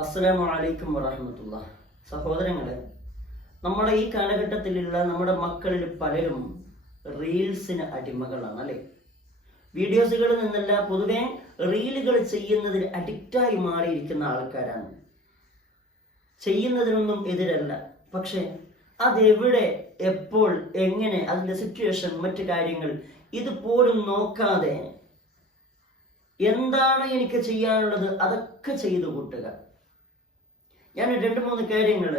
അസ്സലാമു അലൈക്കും വറഹ്മത്തുള്ളാഹി. സഹോദരങ്ങളെ, നമ്മുടെ ഈ കാലഘട്ടത്തിലുള്ള നമ്മുടെ മക്കളിൽ പലരും റീൽസിന് അടിമകളാണ് അല്ലെ. വീഡിയോസുകളിൽ നിന്നല്ല, പൊതുവെ റീലുകൾ ചെയ്യുന്നതിൽ അഡിക്റ്റായി മാറിയിരിക്കുന്ന ആൾക്കാരാണ്. ചെയ്യുന്നതിനൊന്നും എതിരല്ല, പക്ഷെ അതെവിടെ, എപ്പോൾ, എങ്ങനെ, അതിന്റെ സിറ്റുവേഷൻ, മറ്റു കാര്യങ്ങൾ ഇതുപോലും നോക്കാതെ എന്താണ് എനിക്ക് ചെയ്യാനുള്ളത് അതൊക്കെ ചെയ്തു കൂട്ടുക. ഞാൻ 2-3 കാര്യങ്ങൾ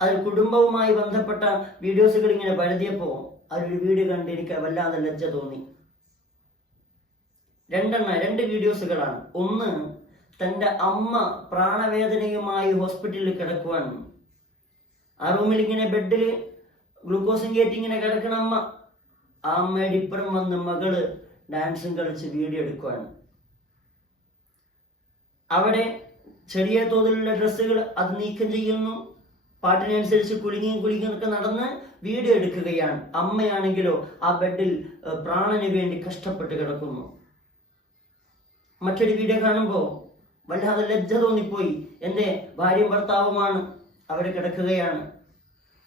അതിൽ കുടുംബവുമായി ബന്ധപ്പെട്ട വീഡിയോസുകൾ ഇങ്ങനെ പരതിയപ്പോൾ അതിലൊരു വീഡിയോ കണ്ട് എനിക്ക് വല്ലാതെ ലജ്ജ തോന്നി. 2 വീഡിയോസുകളാണ്. ഒന്ന്, തൻ്റെ അമ്മ പ്രാണവേദനയുമായി ഹോസ്പിറ്റലിൽ കിടക്കുവാണ്. ആ റൂമിൽ ഇങ്ങനെ ബെഡിൽ ഗ്ലൂക്കോസും കയറ്റി ഇങ്ങനെ കിടക്കണ അമ്മ. ആ അമ്മയുടെ ഇപ്പുറം വന്ന് മകള് ഡാൻസും കളിച്ച് വീഡിയോ എടുക്കുവാണ്. അവിടെ ചെറിയ തോതിലുള്ള ഡ്രസ്സുകൾ അത് നീക്കം ചെയ്യുന്നു. പാട്ടിനനുസരിച്ച് കുലുങ്ങിയൊക്കെ നടന്ന് വീഡിയോ എടുക്കുകയാണ്. അമ്മയാണെങ്കിലോ ആ ബെഡിൽ പ്രാണന് വേണ്ടി കഷ്ടപ്പെട്ട് കിടക്കുന്നു. മറ്റൊരു വീഡിയോ കാണുമ്പോൾ വല്ലാതെ ലജ്ജ തോന്നിപ്പോയി. എൻ്റെ ഭാര്യയും ഭർത്താവുമാണ്, അവിടെ കിടക്കുകയാണ്.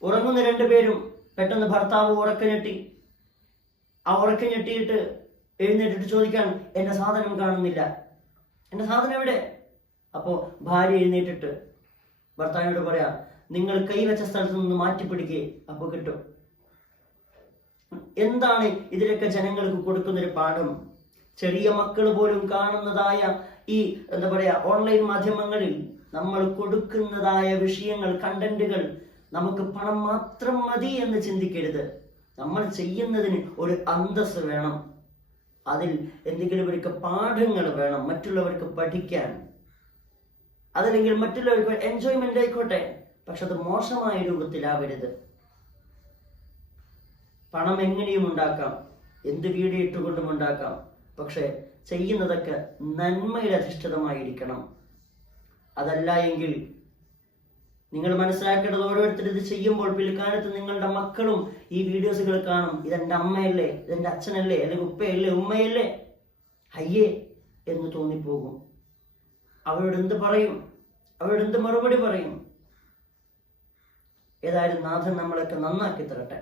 ഉറങ്ങുന്ന 2 പേരും പെട്ടെന്ന് ഭർത്താവ് ഉറക്കഞ്ഞെട്ടി. ആ ഉറക്കഞ്ഞെട്ടിയിട്ട് എഴുന്നേറ്റിട്ട് ചോദിക്കാൻ, എൻ്റെ സാധനം കാണുന്നില്ല, എൻ്റെ സാധനം എവിടെ? അപ്പോൾ ഭാര്യ എഴുന്നേറ്റിട്ട് ഭർത്താവിനോട് പറയാ, നിങ്ങൾ കൈവച്ച സ്ഥലത്ത് നിന്ന് മാറ്റിപ്പിടിക്കേ, അപ്പോൾ കിട്ടും. എന്താണ് ഇതിലൊക്കെ ജനങ്ങൾക്ക് കൊടുക്കുന്നൊരു പാഠം? ചെറിയ മക്കൾ പോലും കാണുന്നതായ ഈ ഓൺലൈൻ മാധ്യമങ്ങളിൽ നമ്മൾ കൊടുക്കുന്നതായ വിഷയങ്ങൾ, കണ്ടന്റുകൾ നമുക്ക് പണം മാത്രം മതി എന്ന് ചിന്തിക്കരുത്. നമ്മൾ ചെയ്യുന്നതിന് ഒരു അന്തസ്സ് വേണം. അതിൽ എന്തെങ്കിലും ഒരു പാഠങ്ങൾ വേണം മറ്റുള്ളവർക്ക് പഠിക്കാൻ. അതല്ലെങ്കിൽ മറ്റുള്ളവർക്ക് എൻജോയ്മെന്റ് ആയിക്കോട്ടെ, പക്ഷെ അത് മോശമായ രൂപത്തിലാവരുത്. പണം എങ്ങനെയും ഉണ്ടാക്കാം, എന്ത് വീഡിയോ ഇട്ടുകൊണ്ടും ഉണ്ടാക്കാം, പക്ഷെ ചെയ്യുന്നതൊക്കെ നന്മയിൽ അധിഷ്ഠിതമായിരിക്കണം. അതല്ല എങ്കിൽ നിങ്ങൾ മനസ്സിലാക്കേണ്ടത്, ഓരോരുത്തർ ഇത് ചെയ്യുമ്പോൾ പിൽക്കാലത്ത് നിങ്ങളുടെ മക്കളും ഈ വീഡിയോസുകൾ കാണും. ഇതെന്റെ അമ്മയല്ലേ, ഇതെന്റെ അച്ഛനല്ലേ, അല്ലെങ്കിൽ ഉപ്പയല്ലേ, ഉമ്മയല്ലേ, അയ്യേ എന്ന് തോന്നിപ്പോകും. അവരോട് എന്ത് പറയും? അവരോട് എന്ത് മറുപടി പറയും? ഏതായാലും നാഥൻ നമ്മളൊക്കെ നന്നാക്കി തരട്ടെ.